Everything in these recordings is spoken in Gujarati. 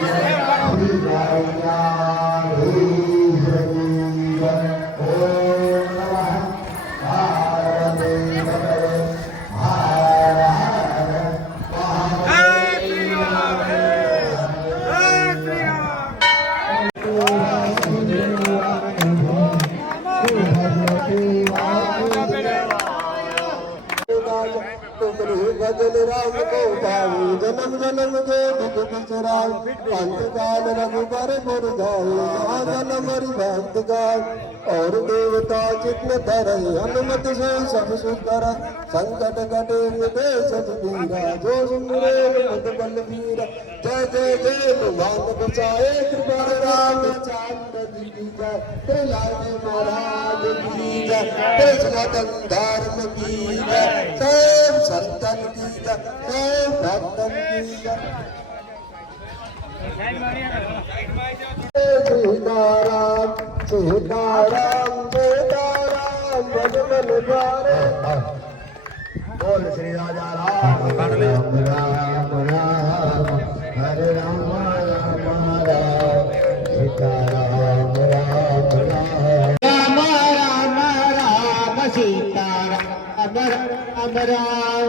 Thank you. ભજન રામ કો ભાવી જન્મ જન્મ કે દુઃખ બિચરાવ અંતકાલ રઘુબર ગુર ગાય જન્મ હરિ ભક્ત ગાય और देवता चित्त धरे हनुमत से सब सुख कर संकट कटे मिटे सब पीरा जो सुमरे मत बल वीरा जय जय जय भगवान बचाए कृपा राम चंद्र जी की जय त्रिलाल महाराज की जय कृष्ण धर्म की जय सब संतन की जय सब भक्तन की जय सीताराम सीताराम सीताराम बन बन द्वारे बोल श्री राजा राम राम राम राम അമർ അമരാം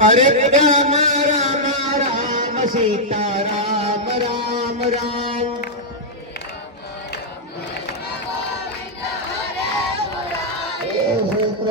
ഹരേ രാമ രാമ രാമ സീതാ രാമ രാമ രാമ കൃഷ്ണ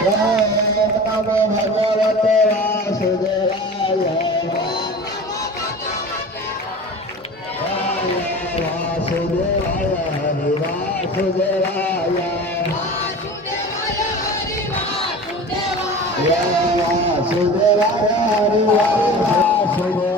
वासुदेवाय वासुदेवाय हरि वासुदेवाय या वासुदेवाय हरि वासुदेवाय.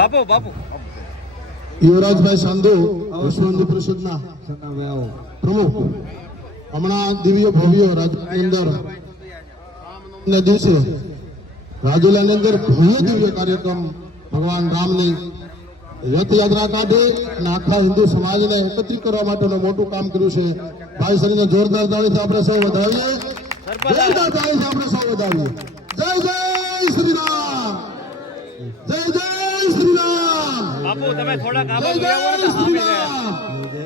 બાપુ બાપુ યુવરાજભાઈ સાંધુ વિશ્વ હિન્દુ પરિષદના પ્રમુખ હમણાં દિવ્ય ભવ્ય અંદર. દિવસે રાજુલાની અંદર ભવ્ય દિવ્ય કાર્યક્રમ ભગવાન રામની રથયાત્રા કાઢી અને આખા હિન્દુ સમાજને એકત્રિત કરવા માટેનું મોટું કામ કર્યું છે. ભાઈ શ્રીને જોરદાર તાળીથી આપણે સૌ વધાવીએ. જોરદાર તાળીથી આપણે સૌ વધાવીએ. જય જય શ્રી રામ જય જય શ્રી રામ બાપુ તમે થોડાક જય જય શ્રી રામ જય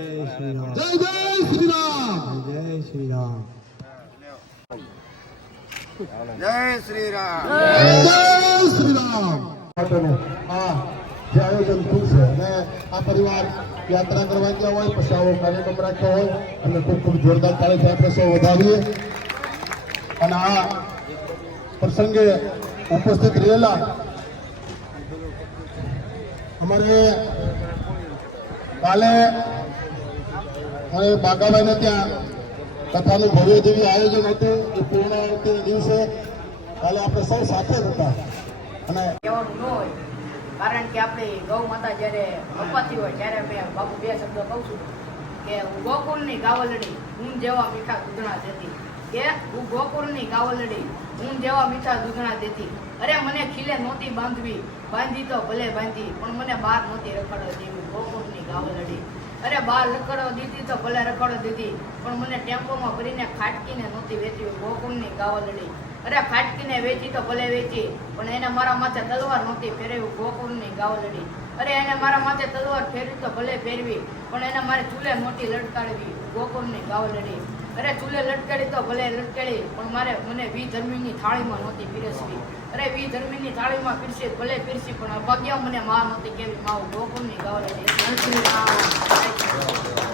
જય શ્રી રામ જય શ્રી રામ. જય શ્રી રામ જય શ્રી રામ આ જે આયોજન ખુશ છે અને આ પરિવાર યાત્રા કરવા ગયા હોય પછી આવો કાર્યક્રમ રાખ્યો હોય અને ખૂબ ખૂબ જોરદાર તાળીથી આપણે સૌ વધાવીએ અને આ પ્રસંગે ઉપસ્થિત રહેલા અમારે કાલે હવે બાગાભાઈને ત્યાં કથાનું ભવ્ય જેવી આયોજન હતું. એ પૂર્ણાવૃત્તિ દિવસે કાલે આપણે સૌ સાથે હતા. અને કારણ કે આપણી ગૌ માતા જ્યારે અપાતી હોય ત્યારે મેં બાપુ બે શબ્દ કહું છું કે ગોકુલની ગાવલડી હું જેવા મીઠા દૂધણા દેતી કે હું ગોકુળની ગાવલડી હું જેવા મીઠા દૂધણા દેતી. અરે મને ખીલે નહોતી બાંધવી, બાંધી તો ભલે બાંધી, પણ મને બહાર નહોતી રખડો દેવી ગોકુળની ગાવલડી અરે બહાર રખડો દીધી તો ભલે રખડો દીધી, પણ મને ટેમ્પોમાં ભરીને ખાટકીને નહોતી વેચવી ગોકુળની ગાવલડી અરે ફાટકીને વેચી તો ભલે વેચી પણ એને મારા માથે તલવાર નહોતી ફેરવી ગોકુળની ગાવલડી અરે એને મારા માથે તલવાર ફેરવી તો ભલે ફેરવી પણ એને મારે ચૂલે મોટી લટકાડવી ગોકુળની ગાવલડી અરે ચૂલે લટકાડી તો ભલે લટકાડી પણ મારે મને વી ધર્મીની થાળીમાં નહોતી પીરસવી. અરે વી ધર્મીની થાળીમાં પીરસી ભલે પીરસી પણ અભાગ્ય મને માં નહોતી કેવી માવું ગોકુળની ગાવલડી જય